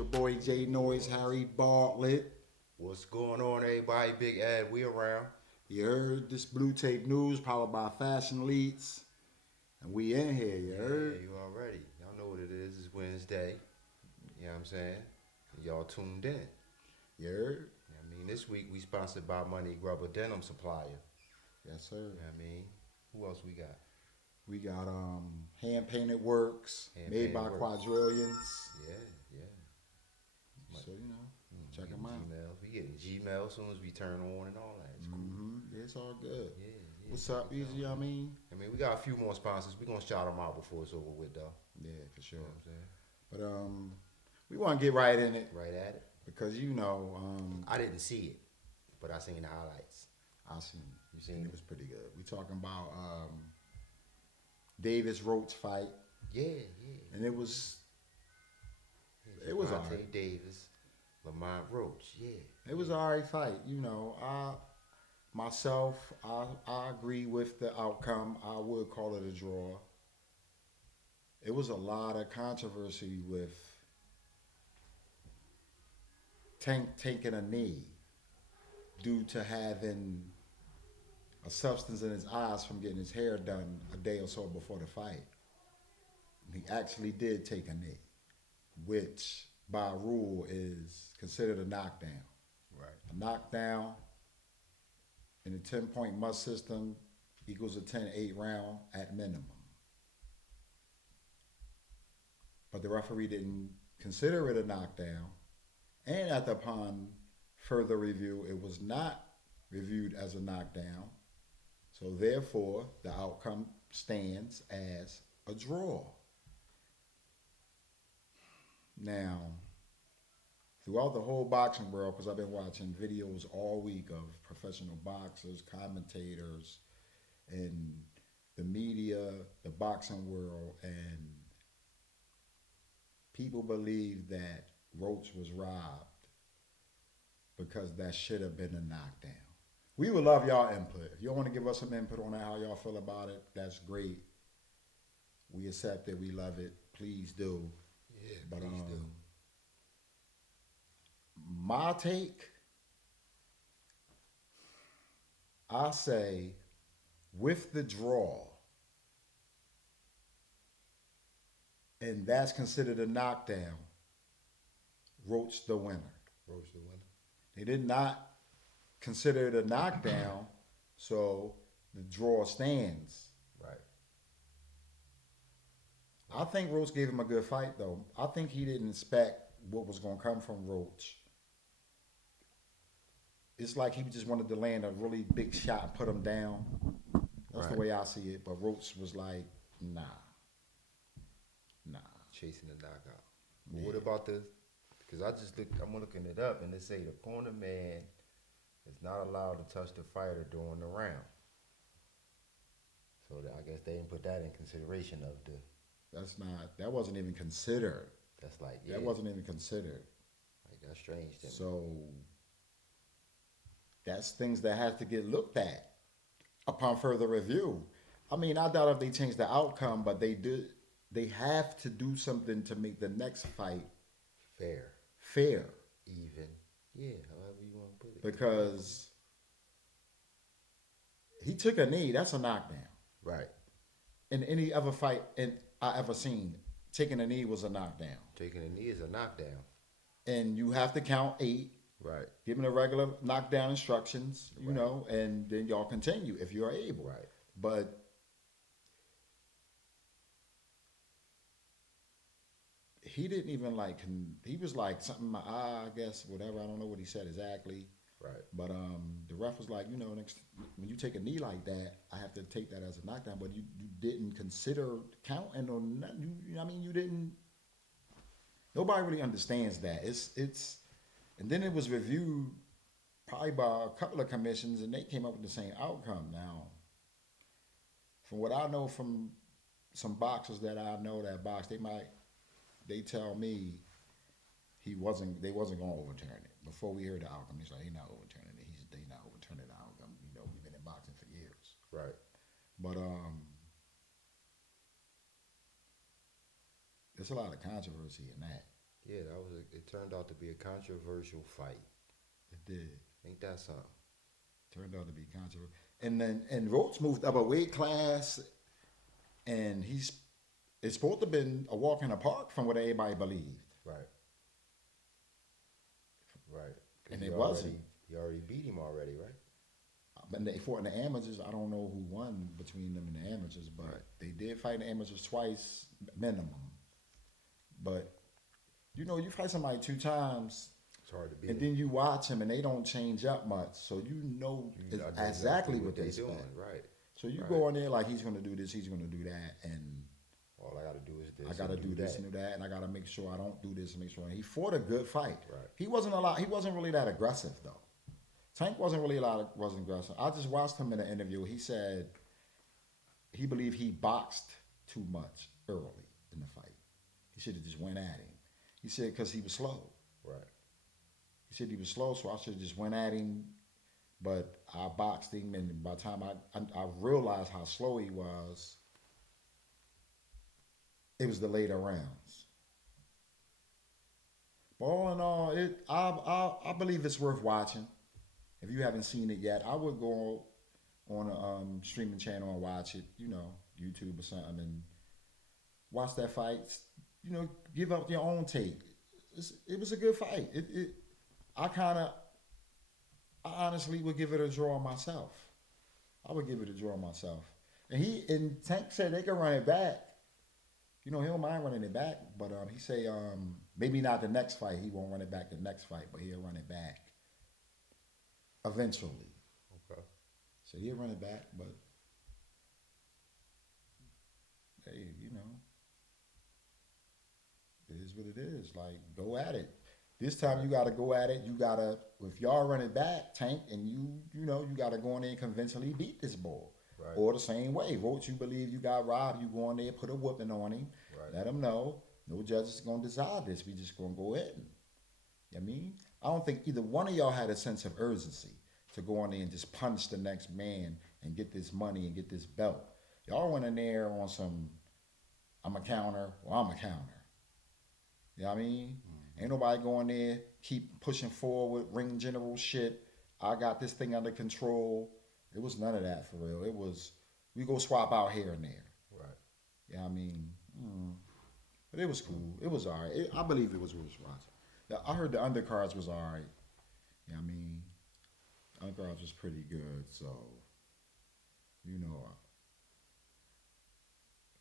your boy J Noise, Harry Bartlett. What's going on, everybody? Big Ed, we around. You heard this Blue Tape News powered by Fashion Leads. And we in here, you Yeah, heard? you already. Y'all know what it is. It's Wednesday. You know what I'm saying? Y'all tuned in. You heard? I mean, this week we sponsored by Money Grubber Denim Supplier. Yes, sir. You know what I mean? Who else we got? We got hand painted works made by Hand-painted works. Quadrillions. Yeah. So, check them out. Gmail. We getting Gmail as soon as we turn on and all that. It's cool. Yeah, it's all good. Yeah. What's up, Easy? I mean, we got a few more sponsors. We're going to shout them out before it's over with, though. Yeah, for sure. You know what I'm saying? But we want to get right in it Right at it. because I didn't see it, but I seen the highlights. I seen it. You seen And it? it was pretty good. We talking about Davis Rhodes fight, Yeah. and it was Yeah, all Javante right. Davis, Lamont Roach. Yeah. It was an alright fight. I agree with the outcome. I would call it a draw. It was a lot of controversy with Tank taking a knee due to having a substance in his eyes from getting his hair done a day or so before the fight. He actually did take a knee, which by rule is considered a knockdown. Right. A knockdown in the 10-point must system equals a 10-8 round at minimum. But the referee didn't consider it a knockdown, and upon further review, it was not reviewed as a knockdown. So therefore, the outcome stands as a draw. Now, throughout the whole boxing world, because I've been watching videos all week of professional boxers, commentators, and the media, the boxing world, and people believe that Roach was robbed because that should have been a knockdown. We would love y'all input. If y'all want to give us some input on that, how y'all feel about it, that's great. We accept it. We love it. Please do. Yeah, But please do. my take, I say, with the draw, and that's considered a knockdown, Roach the winner. Roach the winner. They did not consider it a knockdown, so the draw stands. Right. I think Roach gave him a good fight, though. I think he didn't expect what was going to come from Roach. It's like he just wanted to land a really big shot and put him down. That's the Right. way I see it. But Roach was like, nah. Chasing the knockout. But Yeah. what about because I'm looking it up, and they say the corner man is not allowed to touch the fighter during the round. So I guess they didn't put that in consideration of That wasn't even considered. that's like, yeah. That wasn't even considered. Like, that's strange to me. So that's things that have to get looked at upon further review. I mean, I doubt if they change the outcome, but they have to do something to make the next fight Fair. fair. Even. Yeah, however you want to put it. Because he took a knee, that's a knockdown. Right. In any other fight I ever seen, taking a knee was a knockdown. Taking a knee is a knockdown. And you have to count 8, Right. give him the regular knockdown instructions, Right. and then y'all continue if you're able. Right. But he didn't even he was like something in my eye, I guess, whatever. I don't know what he said exactly. Right. But the ref was like, when you take a knee like that, I have to take that as a knockdown. But you didn't consider counting or nothing. You didn't. Nobody really understands that. It's, and then it was reviewed probably by a couple of commissions, and they came up with the same outcome. Now, from what I know from some boxers that I know that box, they tell me they wasn't gonna overturn it. Before we heard the outcome, he's like, they not overturning it. They not overturning the outcome. We've been in boxing for years. Right. But there's a lot of controversy in that. Yeah, it turned out to be a controversial fight. It did. Ain't that something? Turned out to be controversial. And Rhodes moved up a weight class, and it's supposed to have been a walk in the park from what everybody believed, Right. Right. 'Cause and it wasn't. You already beat him already, right? But they fought in the amateurs. I don't know who won between them and the amateurs, but Right. they did fight in the amateurs twice minimum. But you fight somebody 2 times, It's hard to beat and him. then you watch them, and they don't change up much, so exactly what they expect. doing. Right. So you Right. go in there like he's going to do this, he's going to do that, and All I got to do is this. I got to and do this that. and do that, and I got to make sure I don't do this and make sure. And he fought a good fight. Right. He wasn't really that aggressive though. Tank wasn't really wasn't aggressive. I just watched him in an interview. He said he believed he boxed too much early in the fight. He should have just went at him. He said because he was slow. Right. He said he was slow, so I should have just went at him. But I boxed him, and by the time I realized how slow he was, it was the later rounds. But all in all, I believe it's worth watching. If you haven't seen it yet, I would go on a streaming channel and watch it. YouTube or something, and watch that fight. Give up your own take. It was a good fight. I honestly would give it a draw myself. I would give it a draw myself. And Tank said they can run it back. He don't mind running it back, but he say maybe not the next fight. He won't run it back the next fight, but he'll run it back eventually. Okay. So he'll run it back, but hey, it is what it is. Like, go at it. This time you got to go at it. You got to, if y'all run it back, Tank, and you got to go in there and convincingly beat this boy. Right. Or the same way. Vote you believe you got robbed, you go in there, put a whooping on him. Right. Let him know. No judge is going to decide this. We just going to go ahead. I don't think either one of y'all had a sense of urgency to go in there and just punch the next man and get this money and get this belt. Y'all went in there on some, I'm a counter, or I'm a counter. You know what I mean? Mm-hmm. Ain't nobody going there, keep pushing forward, ring general shit. I got this thing under control. It was none of that for real. It was, we go swap out here and there. Right. You know what I mean? But it was cool. It was all right. I believe it was worth watching. I heard the undercards was all right. You know what I mean? Undercards was pretty good. So,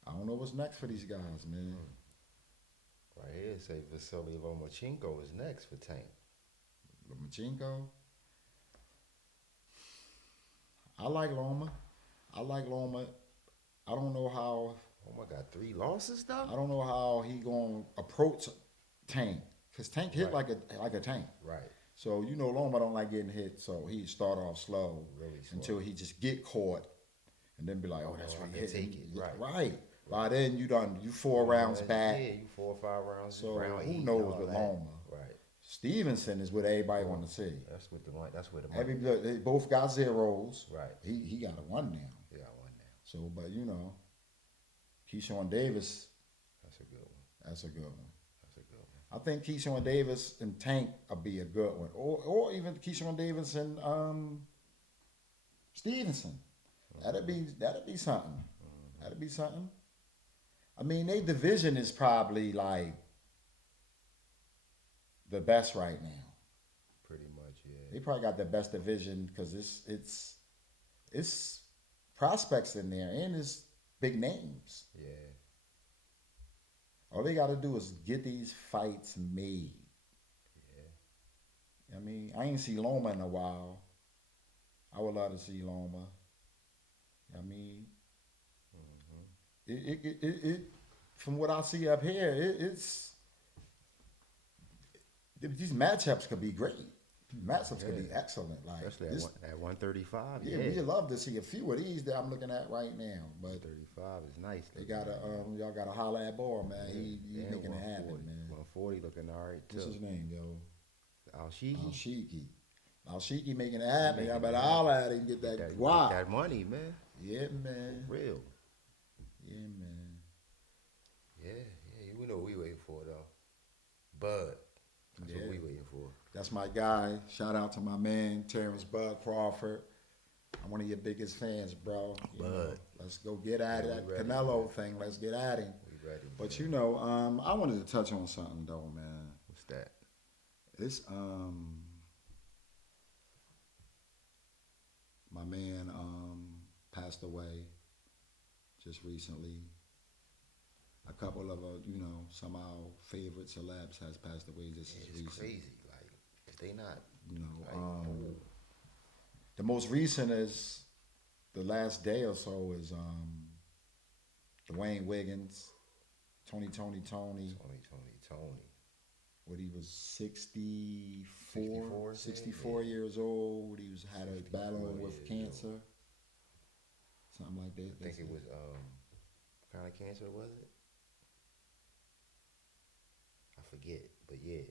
I don't know what's next for these guys, man. Right here, it say Vasily Lomachenko is next for Tank. Lomachenko? I like Loma. I don't know how. Oh my God, 3 losses though? I don't know how he gonna approach Tank, cause Tank hit Right. like a tank. Right. So Loma don't like getting hit, so he start off slow, Really slow. until he just get caught, and then be like, oh, that's Oh, right, I can take it. Right. Right. By then you 4 rounds back. Yeah, you 4 or 5 rounds. So round who 8 knows and all with that. Loma? Right. Stevenson is what everybody want to see. That's where the money. They both got zeros. Right. He got a 1 now. He got 1 now. So, but Keyshawn Davis. That's a good one. That's a good one. That's a good one. I think Keyshawn Davis and Tank will be a good one, or even Keyshawn Davis and Stevenson. That'd be something. Mm-hmm. That'd be something. I mean, their division is probably like the best right now. Pretty much, yeah. They probably got the best division because it's prospects in there and it's big names. Yeah. All they got to do is get these fights made. Yeah. I mean, I ain't see Loma in a while. I would love to see Loma. I mean, it from what I see up here, it's these matchups could be great. Matchups could be excellent. Like especially at 135. Yeah, we'd love to see a few of these that I'm looking at right now. But 135 is nice. They gotta y'all gotta holler at Ball, man. He making it happen, 140. man. 140 looking all right too. What's his name, yo? Al-Shiki. Al-Shiki making it happen. Y'all better holler at him and get that guap. Get that money, man. Yeah, man. Real. Yeah, man. Yeah. We know what we waiting for though. Bud. That's Yeah. what we waiting for. That's my guy. Shout out to my man, Terrence Bud Crawford. I'm one of your biggest fans, bro. You know, Bud. let's go get at Yeah, it. we ready, Canelo man. thing, let's get at him. We ready. But Man. you know, I wanted to touch on something though, man. What's that? It's my man passed away just recently. A couple of some of our favorite celebs has passed away just Yeah, as it's recent. crazy. Like, if they not, You know, like, the most recent is the last day or so is Dwayne Wiggins, Tony. Tony. What he was 64, 64, 64 yeah. years old. He was had a 64 battling with years cancer, something like that. I think it was what kind of cancer was it? I forget, but yeah.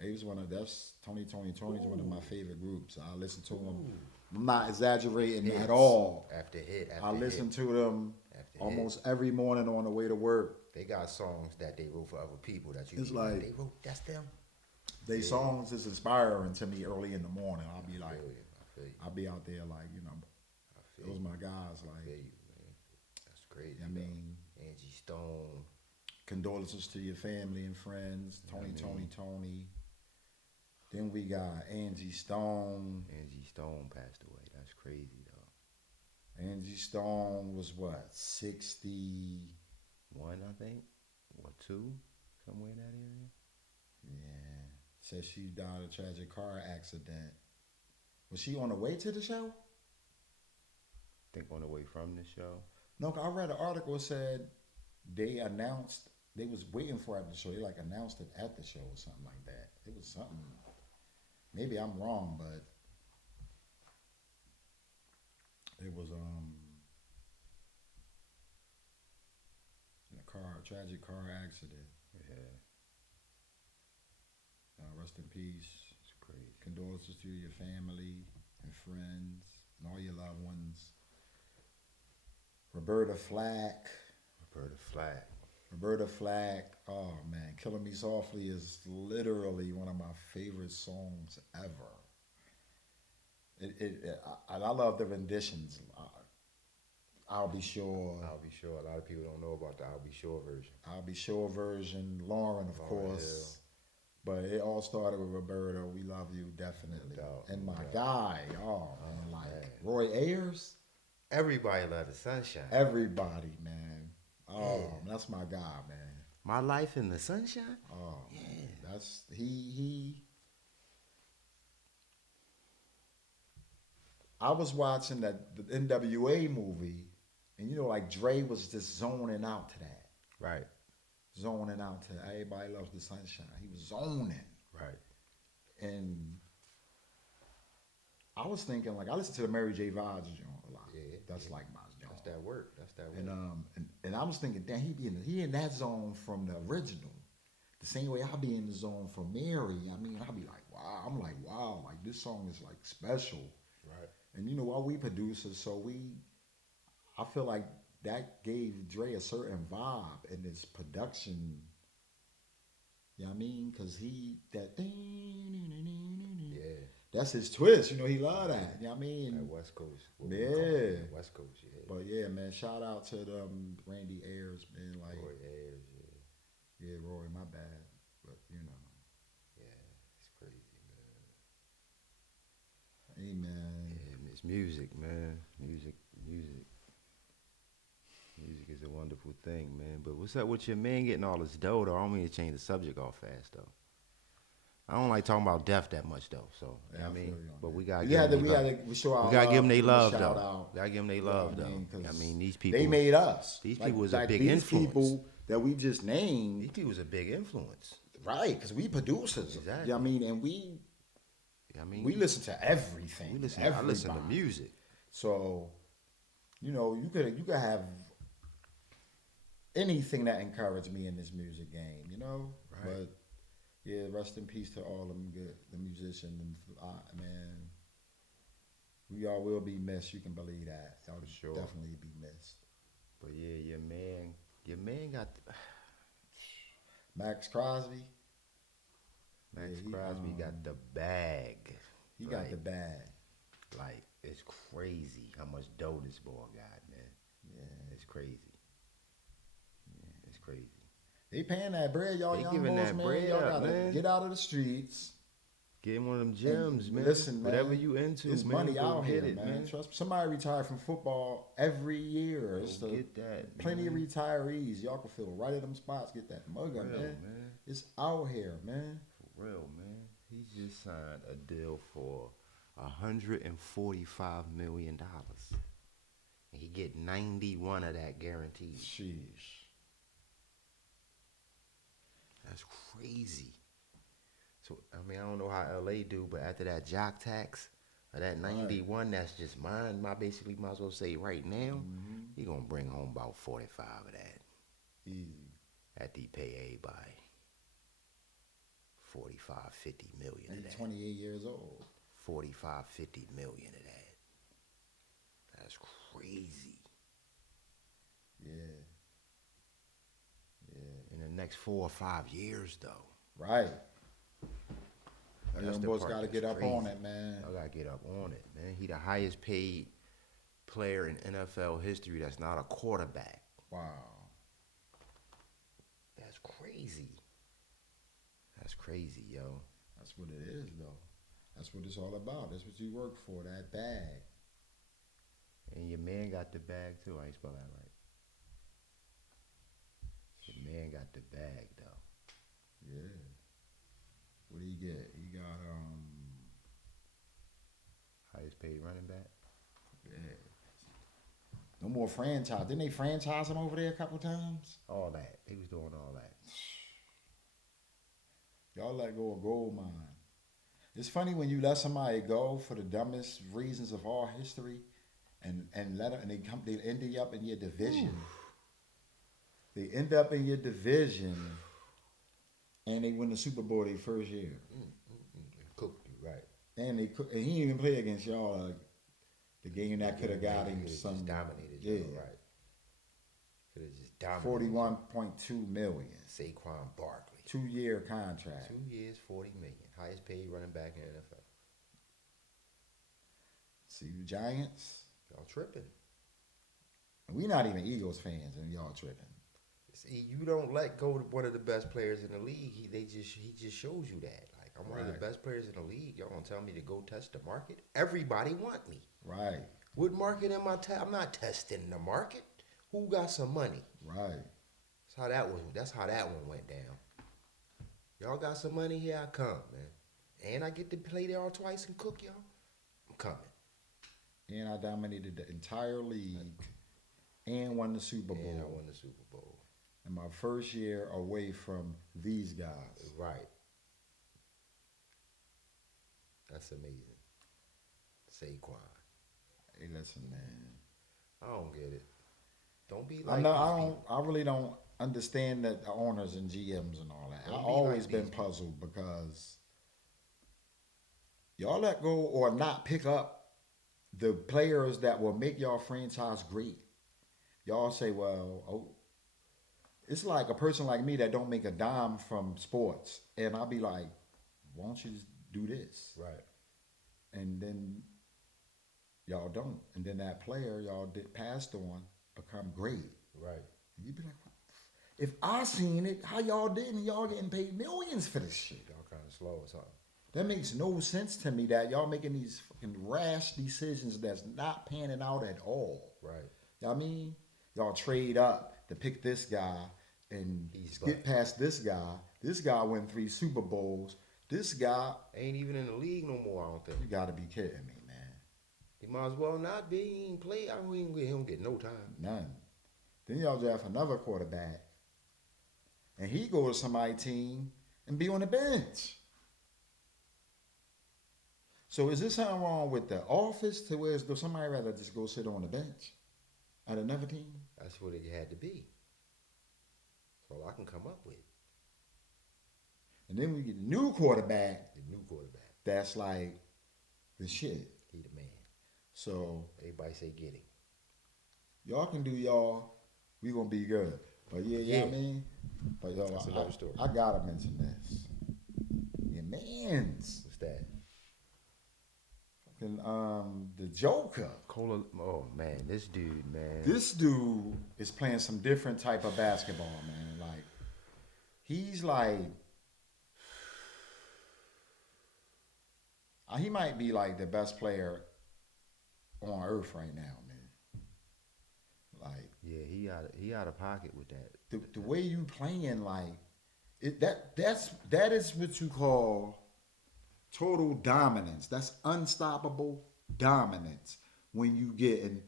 He was that's Tony's one of my favorite groups. I listen to him. Ooh. I'm not exaggerating Hits at all. After hit, I listen to them After almost every morning on the way to work. They got songs that they wrote for other people that you It's be like- they wrote. That's them. They songs is inspiring to me early in the morning. I'll be like, I feel you. I'll be out there like, I feel those you. my guys. I Like, feel you, man. That's crazy. I mean, though. Angie Stone. condolences to your family and friends. Tony. Then we got Angie Stone. Angie Stone passed away. That's crazy though. Angie Stone was what, 60? One, I think, or two, somewhere in that area. Yeah. Says she died of a tragic car accident. Was she on the way to the show? I think on the way from the show. No, I read an article that said they announced, they was waiting for it at the show. They like announced it at the show or something like that. It was something, maybe I'm wrong, but it was a tragic car accident. Yeah, Rest in peace. it's crazy. Condolences to your family and friends and all your loved ones. Roberta Flack. Roberta Flack. Oh man, "Killing Me Softly" is literally one of my favorite songs ever. I love the renditions. I'll Be Sure. I'll Be Sure. A lot of people don't know about the I'll Be Sure version. I'll Be Sure version. Lauren, of Lauryn course. But it all started with Roberta. We love you, definitely. No doubt, And no my doubt. guy, oh man, like man. Roy Ayers. Everybody love the sunshine. Everybody, man. Oh, Yeah. that's my guy, man. My Life in the Sunshine. Oh, Yeah. man. That's he. I was watching the NWA movie, and like Dre was just zoning out to that, Right. zoning out to Everybody Loves the Sunshine. He was zoning, Right. and I was thinking like I listen to the Mary J. Blige joint a lot. Yeah, That's yeah. like my joint. That's that work. That's that work. And I was thinking, damn, he in that zone from the original. The same way I be in the zone from Mary. I mean, I be like, wow. I'm like, wow, like this song is like special. Right. And while we producers, so I feel like that gave Dre a certain vibe in his production. You know what I mean? Cause Yeah. that's his twist. He love that. You know what I mean? That West Coast. what we Yeah. call it, West Coast. Yeah. But yeah, man, shout out to them Randy Ayers, man. Like, Roy Ayers. Yeah. yeah, Roy, my bad. But Yeah. It's crazy, man. hey, man. Yeah, it's music, man. Music is a wonderful thing, man. But what's up with your man getting all this dough, though? I don't mean to change the subject all fast, though. I don't like talking about death that much, though. So, you know what I I feel mean? you on But that. we gotta We give had them to, we their had love. to show our We gotta give them their love, shout though. out. Gotta give them their You know love, what I though. mean? 'Cause I mean, these people. They made us. These people was a big these influence. people that we just named, These people was a big influence. right? Because we producers. Exactly. You know what I mean? And we I mean, listen to everything. I listen to everybody. music. So, you could have anything that encouraged me in this music game, Right. But yeah, rest in peace to all them the musicians. And man, we all will be missed. You can believe that. Y'all Sure. definitely be missed. But yeah, your man got. Max Crosby. Max Yeah, Crosby got the bag. he got the Like, bag. like it's crazy how much dough this boy got, man. Yeah, It's crazy. It's crazy. they paying that bread, y'all They young giving boys, that man. bread Y'all up, gotta man. get out of the streets. Get him one of them And gems, man. listen, Whatever man, you into, it's man, money go out get here, it, man. Trust me. Somebody retired from football every year. It's Go get that, plenty of man. retirees. Y'all can fill right at them spots. Get that For mugger, real, man. man. It's out here, man. For real, man. He just signed a deal for $145 million. And he get 91 of that guaranteed. Sheesh. That's crazy. So I mean, I don't know how LA do, but after that jock tax, or that 91, that's just mine. I basically might as well say right now, he gonna bring home about 45 of that. Easy. After he pay everybody 45, 50 million of He's that. 28 years old. 45, 50 million of that. That's crazy. Yeah. Yeah. In the next 4 or 5 years, though. Right. That's Young the boys part got to that's get up crazy. on it, man. I gotta get up on it, man. He the highest paid player in NFL history that's not a quarterback. Wow. That's crazy. That's crazy, yo. That's what it is, though. That's what it's all about. That's what you work for, that bag. And your man got the bag too. I ain't spell that right. Your man got the bag though. Yeah. What do you get? He got Highest paid running back. yeah. No more franchise. Didn't they franchise him over there a couple times? All that. He was doing all that. Y'all let go of gold mine. It's funny when you let somebody go for the dumbest reasons of all history, and let them, and they end up in your division. They end up in your division, and they win the Super Bowl their first year. Cooked you, right. And he didn't even play against y'all. The game that could have got him Just some. dominated Yeah. you, right. Could have just dominated. 41.2 million. Saquon Barkley. 2-year contract. 2 years, 40 million. Highest paid running back in the NFL. See the Giants. Y'all tripping. We not even Eagles fans, and y'all tripping. See, you don't let go of one of the best players in the league. He just shows you that. Like, I'm one of the Right. best players in the league. Y'all gonna tell me to go test the market? Everybody want me. Right. What market am I? I'm not testing the market. Who got some money? Right. That's how that one went down. Y'all got some money? Here I come, man. And I get to play there all twice and cook y'all. I'm coming. And I dominated the entire league and won the Super Bowl. And I won the Super Bowl. In my first year away from these guys. Right. That's amazing. Saquon. Hey, listen, man. I don't get it. Don't be I like know. these I don't. people. I really don't understand that the owners and GMs and all that. Don't I've be always like been these people. puzzled because y'all let go or not pick up the players that will make y'all franchise great. Y'all say, well, oh, it's like a person like me that don't make a dime from sports, and I'll be like, why don't you just do this? Right. And then y'all don't, and then that player y'all did passed on become great. Right. And you'd be like, if I seen it, how y'all didn't? Y'all getting paid millions for this shit. Y'all kind of slow or something. That makes no sense to me that y'all making these fucking rash decisions that's not panning out at all. Right. Y'all mean? Y'all trade up to pick this guy and He's get past this guy. This guy win 3 Super Bowls. This guy, Ain't even in the league no more, I don't think. you gotta be kidding me, man. He might as well not be. He ain't play. He don't get no time. None. Then y'all draft another quarterback, and he go to somebody's team and be on the bench. So is there something wrong with the office to where somebody rather just go sit on the bench at another team? That's what it had to be. That's all I can come up with. And then we get a new quarterback The new quarterback. that's like the shit. He the man. So Everybody say get him. y'all can do y'all. We gonna be good. But yeah, Yeah. I mean, but yo, That's another story. I gotta mention this. Your man's What's that? fucking the Joker. Cola. Oh man, this dude, man. This dude is playing some different type of basketball, man. Like he's like he might be like the best player on earth right now, man. Like Yeah, he out of pocket with that. the way you playing, like that is what you call total dominance. That's unstoppable dominance when you getting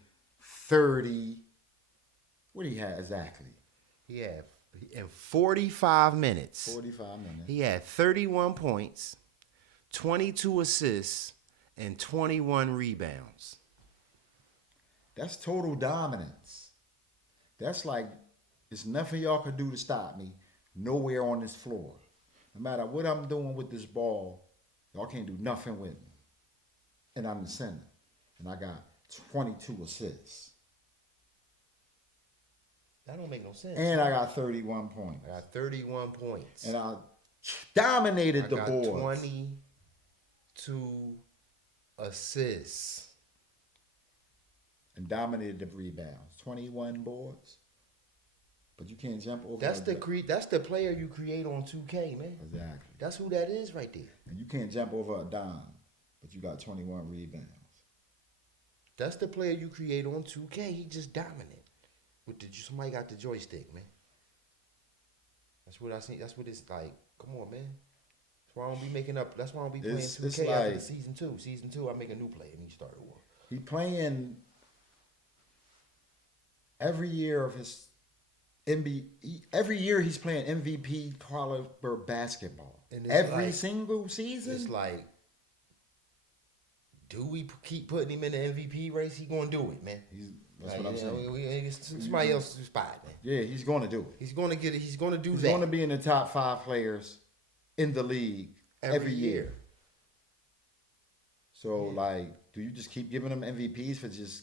30. What do you have exactly? He had in 45 minutes. 45 minutes. He had 31 points, 22 assists, and 21 rebounds. That's total dominance. That's like it's nothing y'all can do to stop me. Nowhere on this floor. No matter what I'm doing with this ball, y'all can't do nothing with me. And I'm the center. And I got 22 assists. That don't make no sense. And I got 31 points. I got 31 points. And I dominated the got boards. 22 assists. And dominated the rebounds. 21 boards. But you can't jump over. That's the player you create on 2K, man. Exactly. That's who that is right there. And you can't jump over a dime, but you got 21 rebounds. That's the player you create on 2K. He just dominant. Somebody got the joystick, man. That's what I see. That's what it's like. Come on, man. That's why I don't be making up. That's why I don't be playing 2K after the season 2. Season 2, I make a new play and he start over. He playing every year of his NBA. Every year he's playing MVP caliber basketball. Every single season. It's like, do we keep putting him in the MVP race? He gonna do it, man. That's what I'm saying. It's somebody else's spot, man. Yeah, he's going to do it. He's gonna get it. He's gonna do that. He's going to be in the top 5 players in the league every year. So, like, do you just keep giving him MVPs for just?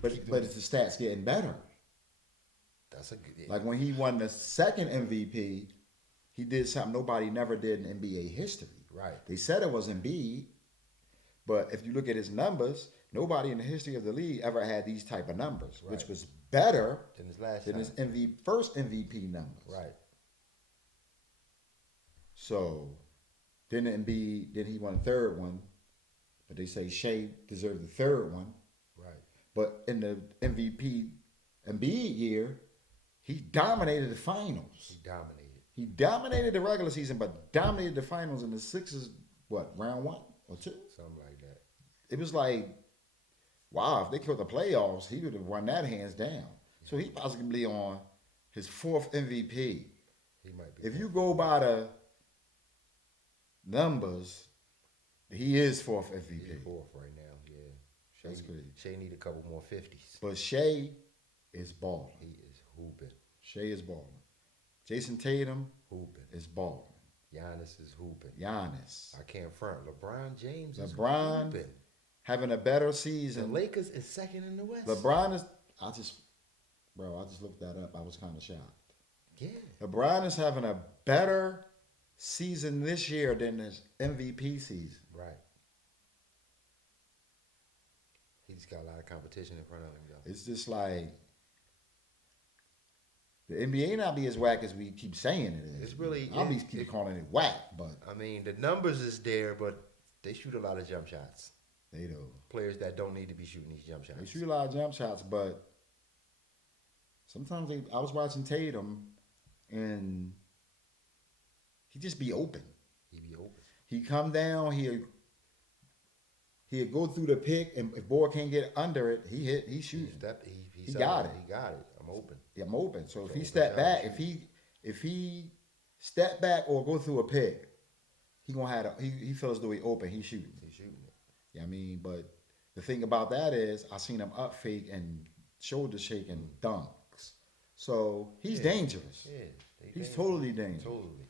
But it's the stats getting better. That's a good. Like when he won the second MVP, he did something nobody never did in NBA history. Right. They said it was Embiid, but if you look at his numbers, nobody in the history of the league ever had these type of numbers, Right. which was better Than his last than time. his first MVP numbers. Right. So then he won the third one, but they say Shea deserved the third one. Right. But in the MVP Embiid year, he dominated the finals. He dominated the regular season, but dominated the finals in the Sixers. What, round 1 or 2? Something like that. It was like, wow, if they killed the playoffs, he would have won that hands down. So he possibly on his 4th MVP. He might be. If you go by the numbers, he is 4th MVP. He's 4th right now. Yeah. That's crazy. Shea need a couple more 50s. But Shea is balling. He is hooping. Shea is balling. Jason Tatum Hooping. is balling. Giannis is hooping. Giannis I can't front. LeBron James is LeBron hooping. having a better The season. Lakers is second in the West. LeBron is. I just looked that up. I was kind of shocked. Yeah. LeBron is having a better season this year than his MVP season. Right. He's got a lot of competition in front of him, though. It's just like the NBA not be as whack as we keep saying it is. It's really. I'll be keep calling it whack, but I mean, the numbers is there, but they shoot a lot of jump shots. they do. Players that don't need to be shooting these jump shots. They shoot a lot of jump shots, but sometimes I was watching Tatum, and he just be open. He be open. He come down, he'll go through the pick, and if boy can't get under it, he shoots. He He got it. He got it. I'm open. Yeah, I'm open. So if he open step shot, back, shoot. if he step back or go through a pick, he gonna have he feels the way open. He's shooting. He's shooting it. Yeah, I mean, but the thing about that is, I seen him up fake and shoulder shake and dunks. So he's dangerous. Yeah. He's totally dangerous. Totally.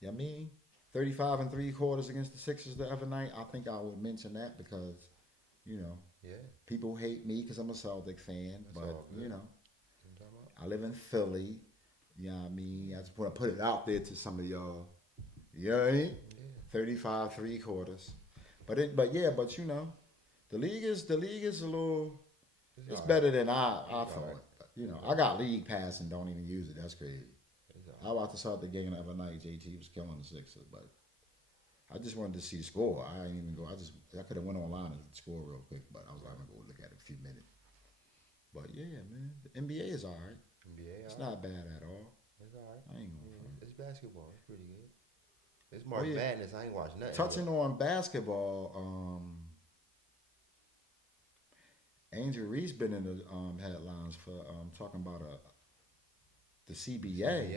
Yeah, I mean, 35 3/4 against the Sixers the other night. I think I would mention that because, you know, Yeah. people hate me because I'm a Celtic fan, That's but all good. you know, I live in Philly. You know what I mean? I just want to put it out there to some of y'all. You know what I mean? Yeah. 35 3/4. But you know, the league is a little. It's It's all right. better than I It's all right. thought. You know, It's I all got league pass and don't even use it. That's crazy. right. It's all I about to start the game the other night. JT was killing the Sixers, but I just wanted to see the score. I didn't even go. I could have went online and score real quick, but I was like, I'm gonna go look at it a few minutes. But yeah, man, the NBA is all right. right. NBA, It's all right. not bad at all. It's all right. I ain't gonna Yeah, front. it's basketball. It's pretty good. It's Oh March yeah, Madness. I ain't watched nothing touching yet. on basketball, Angel Reese been in the headlines for talking about the CBA. CBA?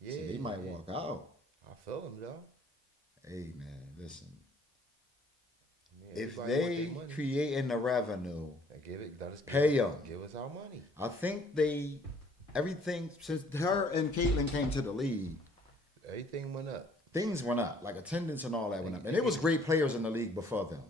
Yeah. So they might yeah. walk out. I feel him though. Hey man, listen. I mean, If everybody want they their money. creating the revenue, Let us pay them. Give us our money. I think everything since her and Caitlyn came to the league, Everything went up. things went up, like attendance and all that went up. And They- it was great players in the league before them.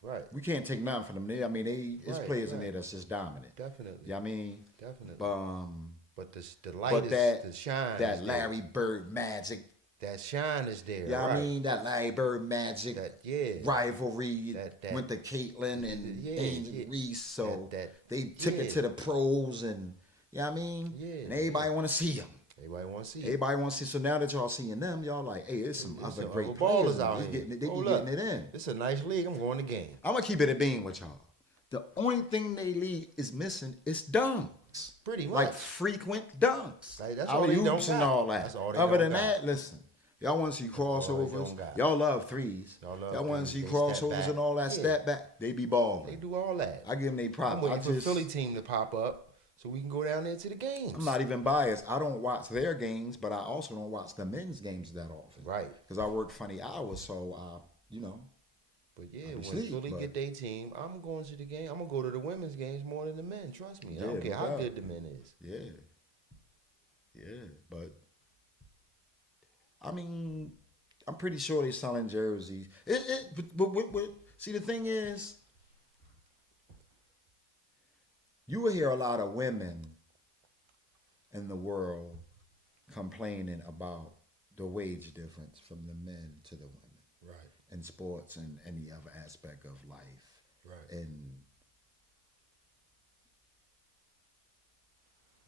Right. We can't take nothing from them. I mean, there's Right, players in right. there that's just dominant. Definitely. Yeah, I mean, Definitely. but The light but is that the shine. that is Larry Bird magic. there. That shine is there. Yeah, right. I mean that Larry Bird magic That yeah. rivalry That- went to Caitlyn and Yeah, Angel yeah. Reese, so they took yeah. it to the pros, and I mean, Yeah, and everybody want to see them. Everybody want to see it. Everybody wants to see. So now that y'all seeing them, y'all like, hey, there's some There's other some great other players ballers out They here. getting it. They Hold be up. getting it in. It's a nice league. I'm going to game. I'm gonna keep it a bean with y'all. The only thing they league is missing is dunks. Pretty much. Like frequent dunks. Like, that's all they don't Alley-oops and got. all that. That's all they Other don't than got. that, listen. Y'all want to see all they crossovers. don't got. Y'all love threes. Y'all love Y'all want to threes. see They step crossovers back. and all that Yeah. step back. They be They balling. do all that. I give them they I'm props. waiting for the Philly team to pop up so we can go down there to the games. I'm not even biased. I don't watch their games, but I also don't watch the men's games that often. Right. Because I work funny hours, so you know. But yeah, I'm when asleep, Philly but- get their team, I'm going to the game. I'm going to go to the women's games more than the men. Trust me. I Yeah, don't care no how doubt. good the men is. Yeah. Yeah, but I mean, I'm pretty sure they're selling jerseys. But see, the thing is, you will hear a lot of women in the world complaining about the wage difference from the men to the women Right. in sports and any other aspect of life. Right. And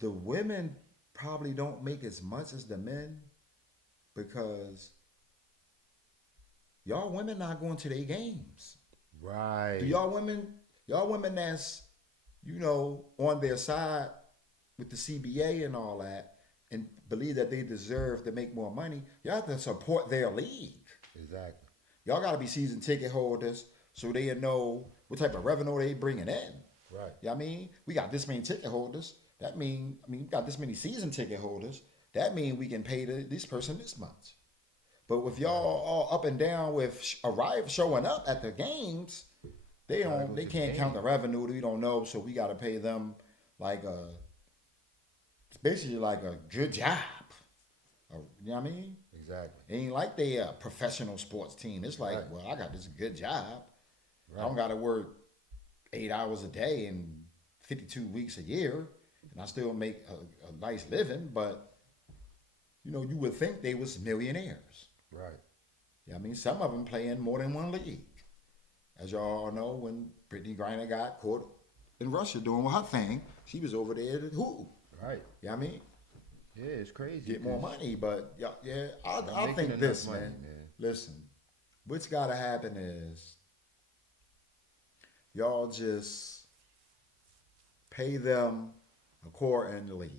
the women probably don't make as much as the men because y'all women not going to their games. Right. Do y'all women that's, on their side with the CBA and all that and believe that they deserve to make more money, y'all have to support their league. Exactly. Y'all got to be season ticket holders so they know what type of revenue they bringing in. Right. You know what I mean? We got this many ticket holders. That mean, we got this many season ticket holders. That mean we can pay this person this much. But if y'all all up and down with showing up at the games, they can't count the revenue. We don't know, so we got to pay them it's basically like a good job. You know what I mean? Exactly. It ain't like they a professional sports team. It's like, Right. well, I got this good job. Right. I don't got to work 8 hours a day and 52 weeks a year, and I still make a nice living. But you would think they was millionaires. Right. Yeah, I mean, some of them play in more than one league. As y'all know, when Brittany Griner got caught in Russia doing her thing, she was over there at who? Right. Yeah, I mean, Yeah, it's crazy. get more money. But yeah, I making think enough this, money, man. man. Listen, what's got to happen is y'all just pay them accordingly.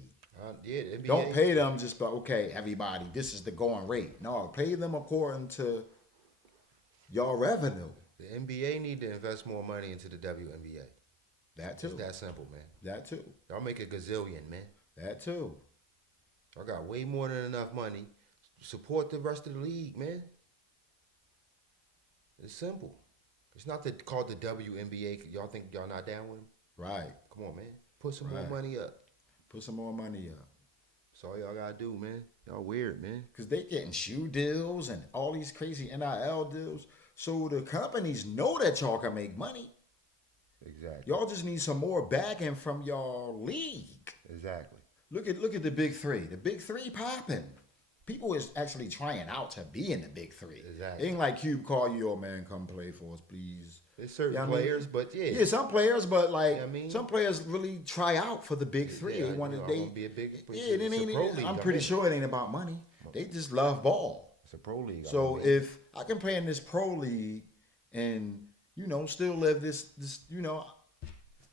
Yeah, the NBA, Don't pay them just by, okay, everybody, this is the going rate. No, pay them according to y'all revenue. The NBA need to invest more money into the WNBA. That too. It's that simple, man. That too. Y'all make a gazillion, man. That too. Y'all got way more than enough money. Support the rest of the league, man. It's simple. It's not called the WNBA. Y'all think y'all not down with them? Right. Come on, man. Put some Right. more money up. Put some more money up. That's all y'all gotta do, man. Y'all weird, man. Because they getting shoe deals and all these crazy NIL deals. So the companies know that y'all can make money. Exactly. Y'all just need some more backing from y'all league. Exactly. look at the big three. The big three popping. People is actually trying out to be in the big three. Exactly. It ain't like Cube call you, oh man, come play for us, please. There's certain You know what I mean? players, but yeah. Yeah, some players, but like You know what I mean? some players really try out for the big three. Yeah, They want I to. wanna They be a big. yeah. It It's a ain't, pro league. I'm pretty in. sure it ain't about money. They just love ball. It's a pro league. So if I can play in this pro league and still live this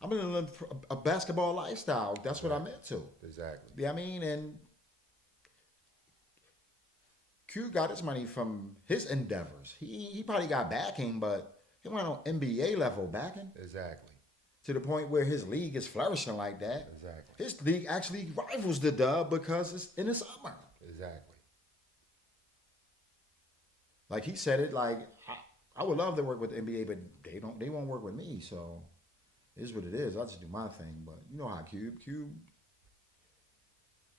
I'm gonna live a basketball lifestyle. That's what I'm into. Exactly. Yeah, I mean, and Q got his money from his endeavors. He probably got backing, but he went on NBA level backing. Exactly. To the point where his league is flourishing like that. Exactly. His league actually rivals the Dub because it's in the summer. Exactly. Like he said it, like I would love to work with the NBA, but they won't work with me. So it is what it is. I just do my thing. But you know how Cube,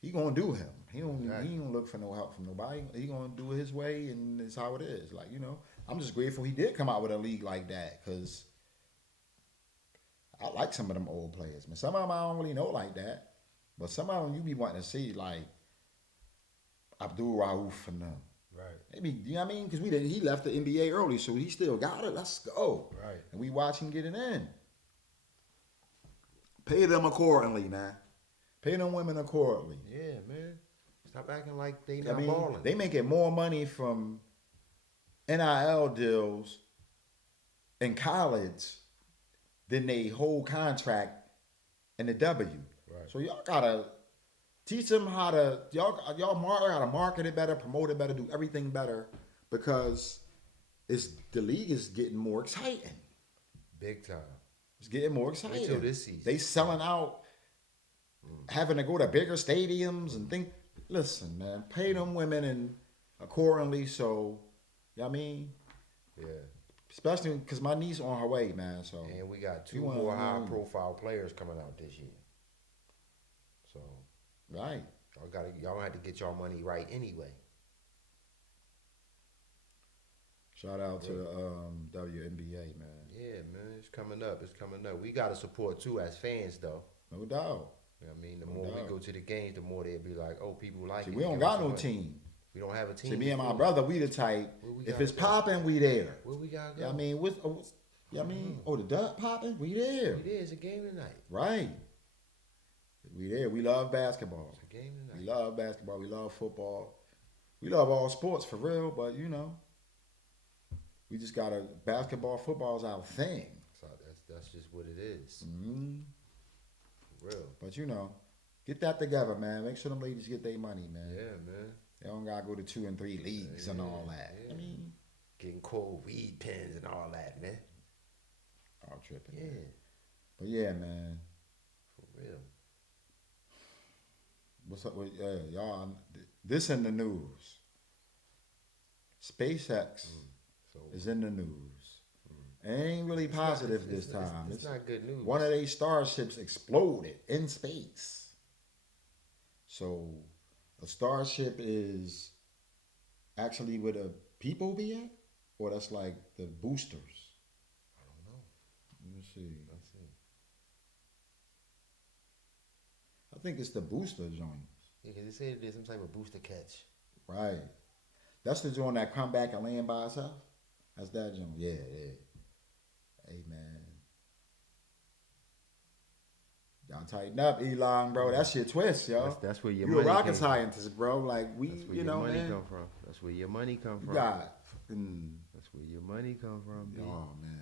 he gonna do him. He don't look for no help from nobody. He gonna do it his way, and it's how it is. Like I'm just grateful he did come out with a league like that because I like some of them old players. Man, some of them I don't really know like that, but some of them you be wanting to see like Abdul Rauf and them. Right. Maybe you know what I mean? Because he left the NBA early, so he still got it. Let's go. Right. And we watch him get it in. Pay them accordingly, man. Pay them women accordingly. Yeah, man. Stop acting like they not balling. They making more money from NIL deals in college than they whole contract in the W. Right. So y'all gotta teach them how to y'all gotta market it better, promote it better, do everything better because the league is getting more exciting. Big time. It's getting more exciting. Wait till this season. They selling out, having to go to bigger stadiums and think. Listen, man, pay them women and accordingly. So, you know what I mean? Yeah. Especially because my niece on her way, man. So And we got two more high-profile players coming out this year. So right, y'all have to get y'all money right anyway. Shout out to the WNBA, man. Yeah, man, it's coming up. It's coming up. We got to support too as fans, though. No doubt. You know what I mean? The more we go to the games, the more they'll be like, oh, people like See, it. we don't got no team. We don't have a team. See, me and my brother, we the type. If it's popping, we there. Where we gotta go? Yeah, I mean, the Dub popping, we there. We there. It's a game tonight. Right. We there. We love basketball. It's a game tonight. We love basketball. We love football. We love all sports for real, but we just got basketball, football is our thing. So that's just what it is. Mm-hmm. For real. But get that together, man. Make sure them ladies get their money, man. Yeah, man. They don't gotta go to 2 and 3 leagues and all that. Yeah. I mean, getting cold weed pens and all that, man. all tripping. Yeah. Man. But yeah, man. For real. What's up with y'all? This in the news. SpaceX is in the news. It ain't really positive this time. It's not good news. One of their starships exploded in space. So a starship is actually where the people be at? Or that's like the boosters? I don't know. Let me see. Let's see. I think it's the booster joint. Yeah, because they said there's some type of booster catch. Right. That's the joint that come back and land by itself? That's that joint. Yeah. Hey, man. Y'all tighten up, Elon, bro. That's your twist, yo. That's where your you money a rocket came scientist, bro. Like, we, That's where your money man. come from. That's where your money come from. You got, That's where your money come from, B. Oh, man.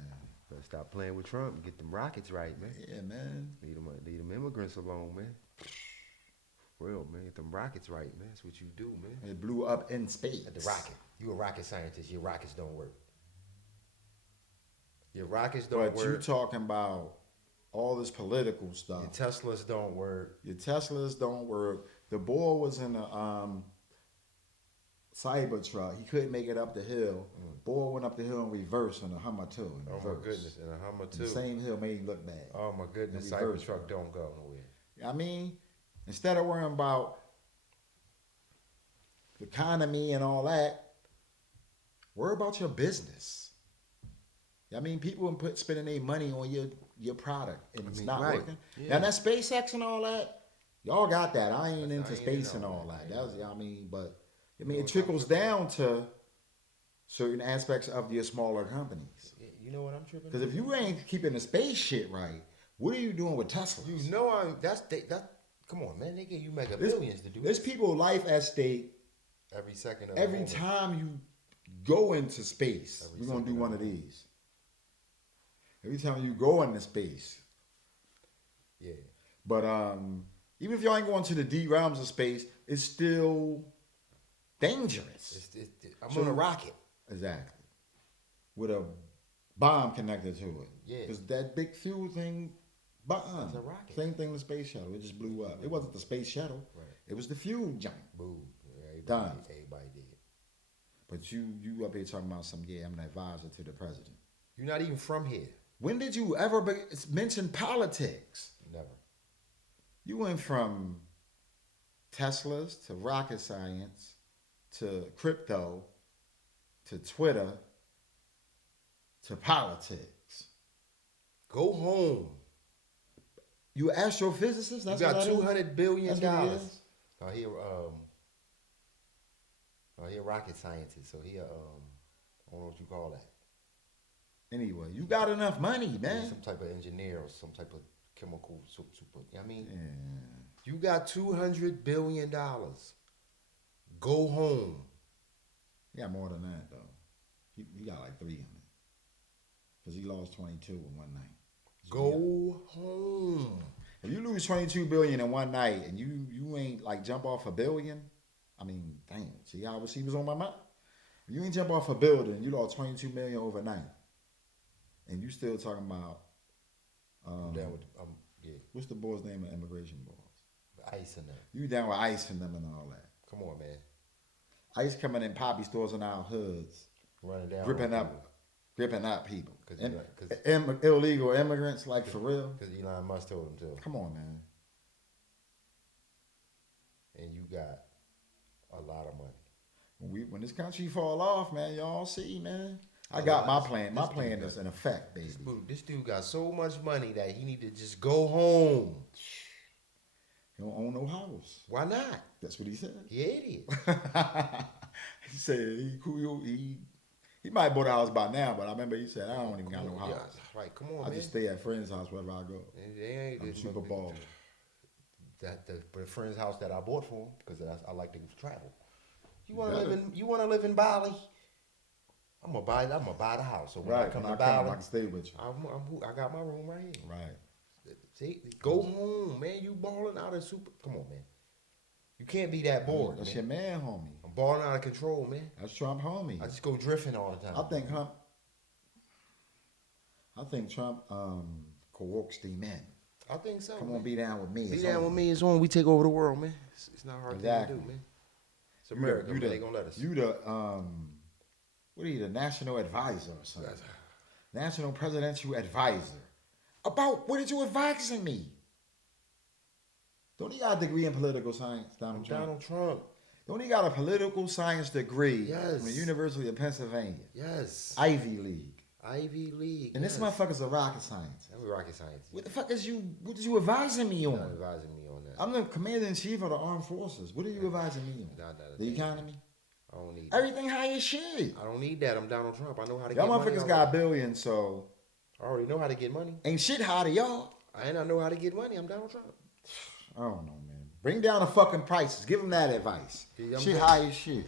Better stop playing with Trump and get them rockets right, man. Yeah, man. Leave them immigrants alone, man. For real, man. Get them rockets right, man. That's what you do, man. It blew up in space. The rocket. You a rocket scientist. Your rockets don't work. Your rockets don't work. But you talking about all this political stuff. Your Teslas don't work. Your Teslas don't work. The boy was in a Cybertruck. He couldn't make it up the hill. Boy went up the hill in reverse in a Hummer too. Oh my goodness, in a Hummer too. The same hill made him look bad. Oh my goodness, Cybertruck don't go nowhere. I mean, instead of worrying about the economy and all that, worry about your business. I mean, people spending their money on your product and it's not working. Yeah. Now that SpaceX and all that, Y'all got that. I ain't I into ain't space into and all all that. that. That's, I mean, but I You mean, know it what I'm trickles tripping down to certain aspects of your smaller companies. You know what I'm tripping? Because if you ain't keeping the space shit right, what are you doing with Tesla? You know that. Come on, man. They give you mega There's, billions to do there's this. people life at stake Every second of the every moment. time you go into space. Every We're gonna do second of one the of moment. these. Every time you go into space. Yeah. But even if y'all ain't going to the deep realms of space, it's still dangerous. I'm So- on a rocket. Exactly. With a bomb connected to it. Yeah. Because that big fuel thing, bomb. It's a rocket. Same thing with the space shuttle. It just blew up. It wasn't the space shuttle. Right. It was the fuel jump. Boo. Done. Everybody did. But you up here talking about some, yeah, I'm an advisor to the president. You're not even from here. When did you ever mention politics? Never. You went from Teslas to rocket science to crypto to Twitter to politics. Go home. You astrophysicist? That's You got what that is? $200 billion. That's what it is? He a rocket scientist, so he I don't know what you call that. Anyway, you got enough money, man. Some type of engineer or some type of chemical super. I mean, Yeah. you got $200 billion. Go home. He got more than that though. He got like 300. Because he lost 22 in one night. So Go home. if you lose 22 billion in one night and you ain't like jump off a billion, I mean, damn. See how he was on my mind? If you ain't jump off a building, you lost 22 million overnight. And you still talking about Down with yeah, what's the boy's name of immigration boys? ice in there. You down with ICE and them and all that. Come on, man. ICE coming in poppy stores in our hoods, Running down. gripping up people. 'Cause Illegal immigrants, like for real. Because Elon Musk told him to. Come on, man. And you got a lot of money. When this country fall off, man, y'all see, man. I A got lot. my plan. My plan is in effect, baby. This dude got so much money that he need to just go home. He don't own no house. Why not? That's what he said. He idiot. He said he might have bought a house by now, but I remember he said, I don't even got no house. Yeah, right, come on, I man. just stay at friends' house wherever I go. They I'm ain't super baller. The friend's house that I bought for him because I like to travel. You better. want to live in Bali? I'm gonna buy the house. So when I come to Bali, I can stay with you. I got my room right here. Right. See, go home, man. You balling out of super. Come on, man. You can't be that bored. That's man. your man, homie. I'm balling out of control, man. That's Trump, homie. I just go drifting all the time. I think Trump coaxed him in. I think so. Come man. on, be down with me. Be It's down over. with me. It's on. We take over the world, man. It's not a hard Exactly. thing to do, man. It's America. Man. They gonna let us. You the what are you, the national advisor or something? National presidential advisor. About what did you advising me? Don't he got a degree in political science, Donald Trump? Donald Trump. Don't he got a political science degree Yes. from the University of Pennsylvania? Yes. Ivy League. Ivy League. And this motherfucker's a rocket scientist. I'm a rocket scientist. What the fuck is what is you advising me You're not on? advising me on that. I'm the commander-in-chief of the armed forces. What are you advising me on? The economy? I don't need Everything high as shit. I don't need that. I'm Donald Trump. I know how to Y'all get money. motherfuckers got billions, so I already know how to get money. ain't shit high to y'all. I know how to get money. I'm Donald Trump. I don't know, man. Bring down the fucking prices. Give them that advice. Yeah, Shit high as shit.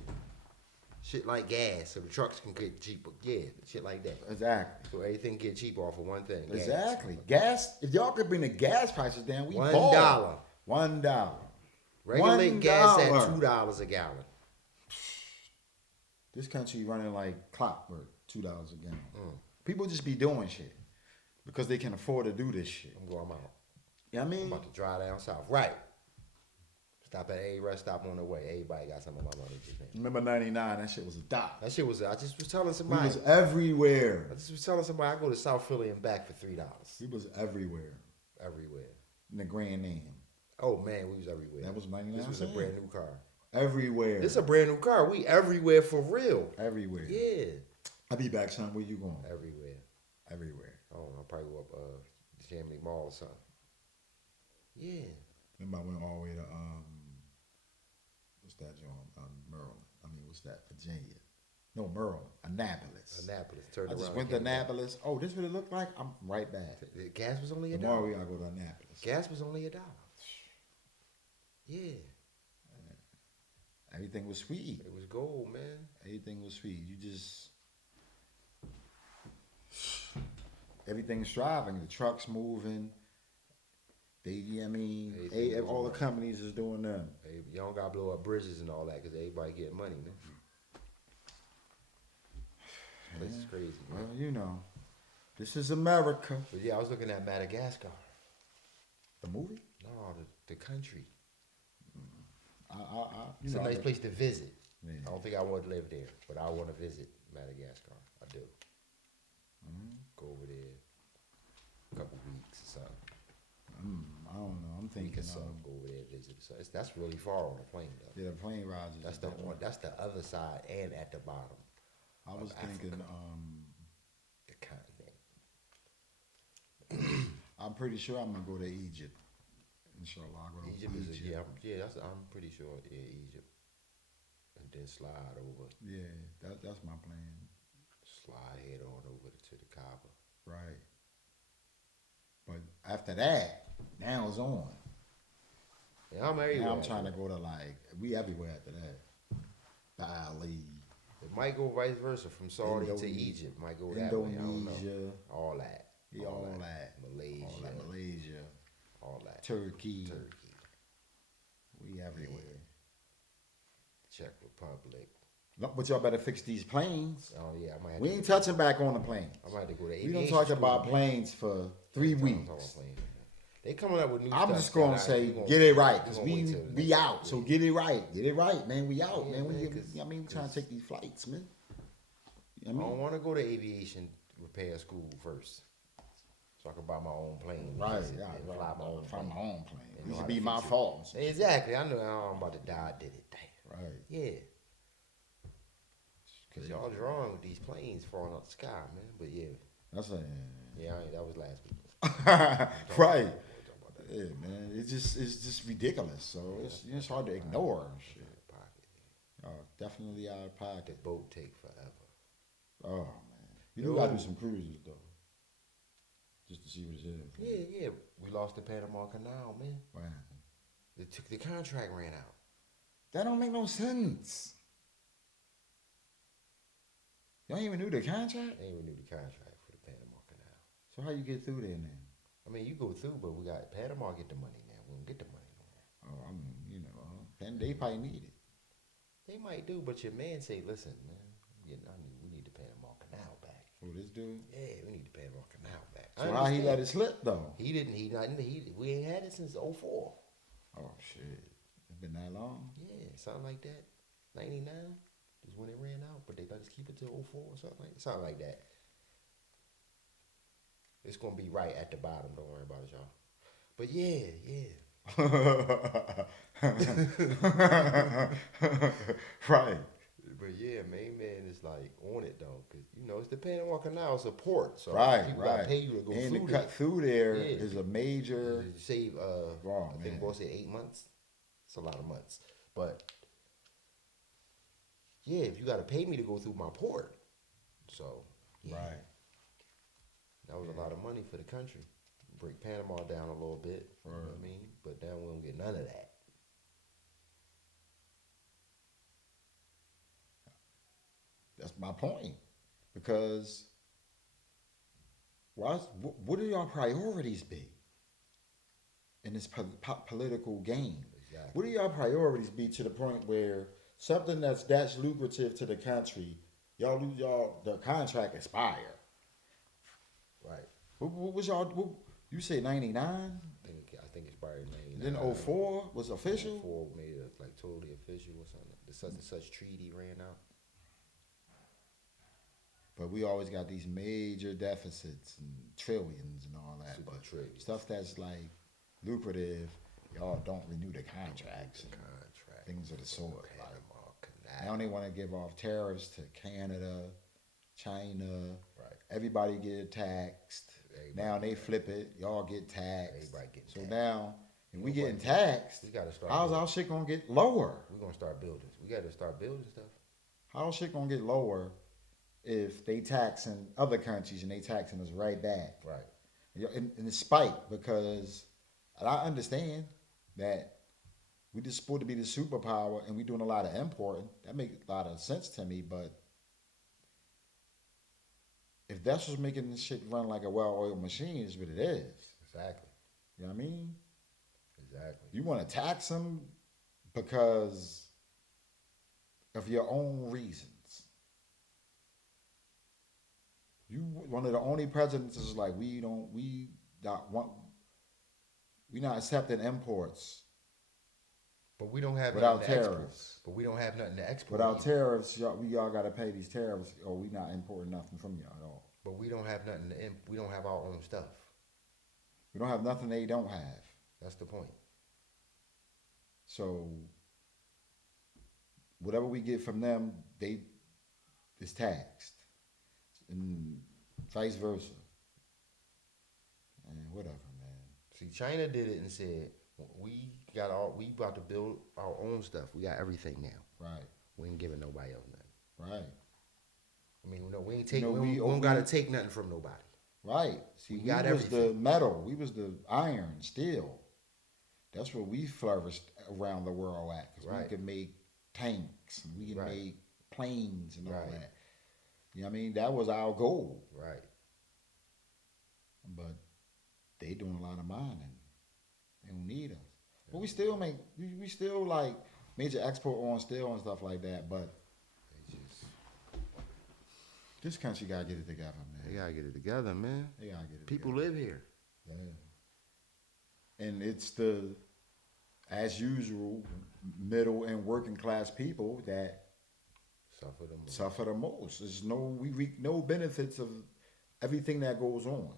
Shit like gas, so the trucks can get cheaper. Yeah, shit like that. Exactly. So everything get cheaper off of one thing. Gas. Exactly. Gas. If y'all could bring the gas prices down, we $1. ball. $1. Regulate gas at $1. $2 a gallon. This country running like clockwork. $2 a gallon. People just be doing shit because they can afford to do this shit. I'm going out. You know what I I'm mean? about to drive down south. Right. Stop at a rest stop on the way. Everybody got some of my money. Remember 99? That shit was a dot. That shit was. I just was telling We somebody. was everywhere. I just was telling somebody I go to South Philly and back for $3. We was everywhere. Everywhere. In the Grand Name. Oh man, we was everywhere. That was 99 This was a cents. brand new car. Everywhere. This is a brand new car. We everywhere for real. Everywhere. Yeah. I'll be back, son. Where you going? Everywhere. Everywhere. I don't know. I'll probably go up the Chamonix Mall or something. Yeah. Remember, I went all the way to what's that joint? Maryland. I mean, what's that? Virginia. No, Maryland. Annapolis. Annapolis. Turned I around. just and went to came back. Annapolis. Oh, this what it looked like? I'm right back. The gas was only Tomorrow $1. we gotta go to Annapolis. Gas was only $1. Yeah, Everything was sweet. it was gold, man. Everything was sweet. You just everything's driving. The trucks moving. I mean, Everything was all the right. companies is doing them. Hey, you don't gotta blow up bridges and all that because everybody getting money, man. This place is crazy, man. Well, you know, this is America. But yeah, I was looking at Madagascar. The movie? No, the country. You It's know, a nice place to visit. Yeah. I don't think I want to live there, but I want to visit Madagascar. I do. Go over there a couple weeks or something. I don't know. I'm Week thinking, or something. Go over there and visit. So that's really far on the plane, though. yeah, the plane rides. That's the other side and at the bottom. I was of thinking, The continent. I'm pretty sure I'm gonna go to Egypt. Inshallah, I'll go to Egypt is Egypt. I'm pretty sure Egypt, and then slide over, Yeah, that's my plan. slide head on over to the Kaaba. Right. But after that, now it's on. Yeah, I'm everywhere. Now I'm trying to go to we everywhere after that. Bali, It might go vice versa from Saudi to Indonesia. Egypt. Might go that way. I don't know. Indonesia, All that. yeah, all that. Malaysia. All that Malaysia, All that. Turkey. Turkey. We everywhere. Czech Republic. No, but y'all better fix these planes. Oh yeah, I might. Have We to ain't touching back on the planes. I might have to go to We aviation don't talk school. about planes for 3 I'm weeks. talking about planes. They coming up with new I'm stuff. just gonna that say, we gonna- get it right, we cause gonna wait till the we next out. So week. get it right, man. We out, Yeah, man. man, We 'cause- we trying to take these flights, man. You I know what I don't mean? want to go to aviation repair school first, so I can buy my own plane. Right, and yeah, fly my own Fly plane. my own plane. And It know used how to to be my fix it. fault. Exactly. I know I'm about to die. I did it. Damn. Right. Yeah. Cause y'all drawing with these planes falling out the sky, man. But yeah, That's a that was last week. right. We'll talk about that. Yeah, man. It's just ridiculous. So it's hard to ignore and shit. Pocket. Definitely out of The pocket. boat take forever. Oh man. You do gotta do some cruises though. Just to see what it is. Yeah. We lost the Panama Canal, man. Wow. The contract ran out. That don't make no sense. Y'all ain't even knew the contract? They even knew the contract for the Panama Canal. So how you get through there now? I mean, you go through, but we got Panama get the money now. We don't get the money no more. Oh, I mean, then they probably need it. They might do, but your man say, "Listen, man, we need the Panama Canal back." Oh, this dude? Yeah, we need the Panama Canal back. So how he let it slip though? He didn't. We ain't had it since '04. Oh shit. It's been that long? Yeah, something like that. '99 is when it ran out, but they let us keep it till '04 or something like that. It's gonna be right at the bottom. Don't worry about it, y'all. But yeah. Right. But yeah, main man is like on it though, cause it's the Panama Canal support, so Right, people gotta right. pay you to go And through to there. cut through there Yeah. is a major. You save Oh, I think man. boss said 8 months. It's a lot of months, but yeah, if you gotta pay me to go through my port, so yeah, Right. that was a lot of money for the country. Break Panama down a little bit, you know what I mean? But now we don't get none of that. That's my point. Because what do y'all priorities be in this political game? Exactly. What do y'all priorities be to the point where something that's lucrative to the country, y'all lose the contract expire? Right. What was y'all? You say 99? I think it's probably 99. Then 04 was official? 04 made it like totally official or something. The such and such treaty ran out. But we always got these major deficits and trillions and all that. Super But trillions. stuff that's like lucrative, y'all don't renew the contracts and Contract. things of the sort. Like, Panama now Canal. they want to give off tariffs to Canada, China. Right. Everybody get taxed. Everybody Now they get flip it. Y'all get taxed. Everybody getting so taxed. now and we getting Nobody- taxed, We gotta start. how's building. our shit gonna get lower? We're gonna start building. We gotta start building stuff. How's shit gonna get lower if they taxing other countries and they taxing us right back? Right. And it's spite because and I understand that we just supposed to be the superpower and we doing a lot of importing. That makes a lot of sense to me, but if that's what's making this shit run like a well-oiled machine, is what it is. Exactly. You know what I mean? Exactly. You want to tax them because of your own reasons. You one of the only presidents is like we not accepting imports But we don't have without nothing to export. tariffs. But we don't have nothing to export. Without either. tariffs, y'all got to pay these tariffs, or we not importing nothing from y'all at all. But we don't have nothing to. We don't have our own stuff. We don't have nothing they don't have. That's the point. So whatever we get from them, they is taxed, and vice versa. And whatever, man. See, China did it and said we about to build our own stuff. We got everything now. Right, We ain't giving nobody else nothing. right, I mean, no, we ain't taking. You know, we don't gotta take nothing from nobody. right. See, We we got was the everything. metal. We was the iron, steel. That's where we flourished around the world at, because we Right. could make tanks and we could Right. make planes and all Right. that. You know what I mean? That was our goal. Right. But they doing a lot of mining. They don't need us. But we still make we still like major export on steel and stuff like that. But They just this country gotta get it together, they man. gotta get it together, man. They gotta get it People together. live here. Yeah. And it's the as usual middle and working class people that Suffer the most. suffer the most. There's no we reap no benefits of everything that goes on.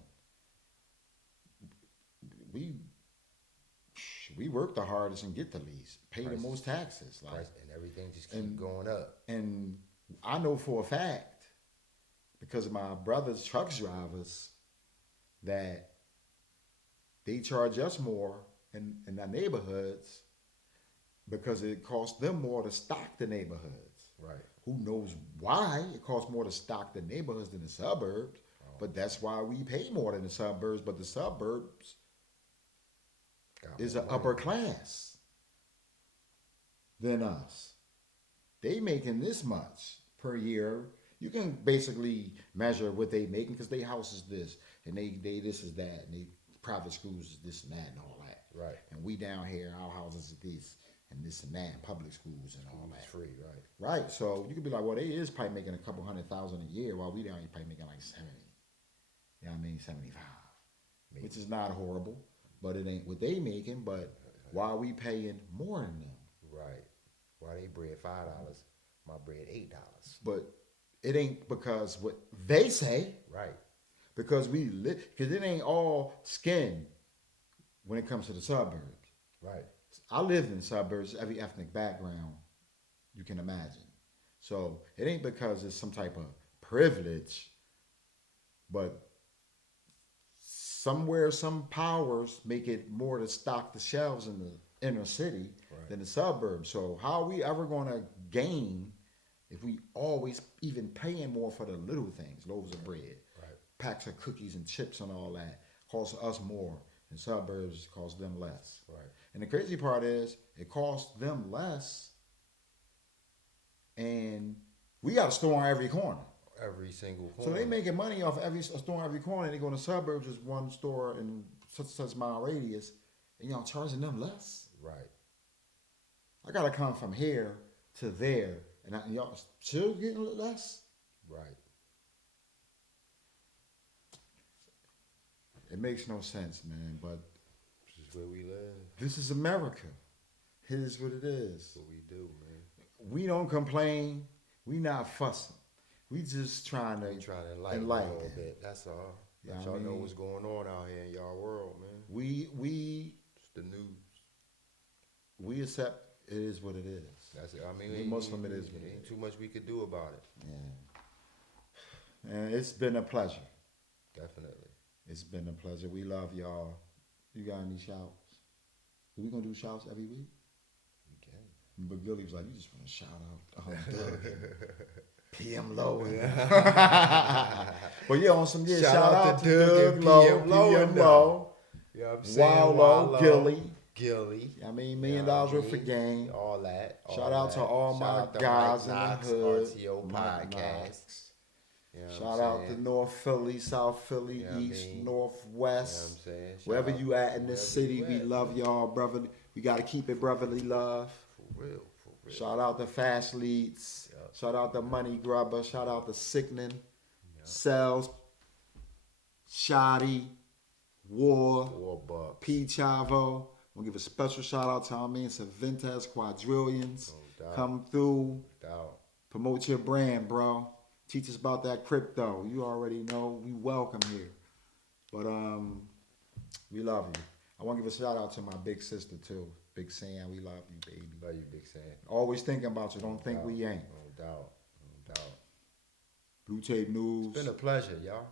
We work the hardest and get the least, pay the Prices. most taxes. Like, Price and everything just keep and- going up. and I know for a fact because of my brother's truck drivers that they charge us more in our neighborhoods because it costs them more to stock the neighborhoods. Right. Who knows why it costs more to stock the neighborhoods than the suburbs? But that's why we pay more than the suburbs. But the suburbs Got is more an money. upper class than us. They making this much per year. You can basically measure what they making because they house is this and they this is that and they private schools is this and that and all that. Right. And we down here, our houses is this and this and that, and public schools and all It's that. free, right? Right. So you could be like, well, they is probably making a couple $100,000 a year while we down here probably making like 70. You know what I mean? 75. Maybe. Which is not horrible, but it ain't what they making, but why we paying more than them? Right. Why they bread $5, my bread $8. But it ain't because what they say, Right. because we live, because it ain't all skin when it comes to the suburbs. Right. I lived in suburbs, every ethnic background you can imagine. So it ain't because it's some type of privilege, but somewhere some powers make it more to stock the shelves in the inner city Right. than the suburbs. So how are we ever going to gain if we always even paying more for the little things, loaves of bread, Right. packs of cookies and chips and all that, costs us more, and suburbs cost them less. Right. And the crazy part is it costs them less, and we got a store on every corner. Every single So corner. they making money off every store on every corner. They go to the suburbs, just one store in such mile radius, and y'all charging them less. Right. I gotta come from here to there, and y'all still getting less. Right. It makes no sense, man. But This is where we live. this is America. It is what it is. That's what we do, man. We don't complain. We not fussing. We just trying We to trying to enlighten you a enlighten little them. bit. That's all. Yeah, Let I y'all know mean- what's going on out here in y'all world, man. we It's the news. accept it is what it is. That's it. I mean, We Muslim, it is what it ain't is. too much we could do about it. Yeah. And it's been a pleasure. Definitely. It's been a pleasure. We love y'all. You got any shouts? We gonna do shouts every week? Okay. But Gilly was like, you just want to shout out Doug and PM Low. But yeah, on some shout out to Doug and Low, PM Low PM and them. Low, You know what I'm saying? Wallow, Gilly. Gilly. I mean, You $1 million know what I worth of mean? game. All that. Shout out to all Shout my out to guys Mike in the Knox, hood. RTO Mike Podcast. Knox. You know what Shout I'm out to saying? North Philly, South Philly, You know what I East, mean? Northwest. You know what I'm saying? Shout Wherever out you at in this wherever city, you we at, love y'all, brother. We got to keep it brotherly love. For real, for real. Shout out to Fast Leads. Yup. Shout out to Money Grubber. Shout out to Sickening. Cells. Shoddy. War. $4. P. Chavo. I'm going to give a special shout out to our man Saventes Quadrillions. No doubt. Come through. No doubt. Promote your brand, bro. Teach us about that crypto. You already know we welcome here. But we love you. I want to give a shout out to my big sister too. Big Sam, we love you, baby. Love you, Big Sam. Always thinking about you. Don't think we ain't. No doubt. No doubt. Blue Tape News. It's been a pleasure, y'all.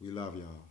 We love y'all.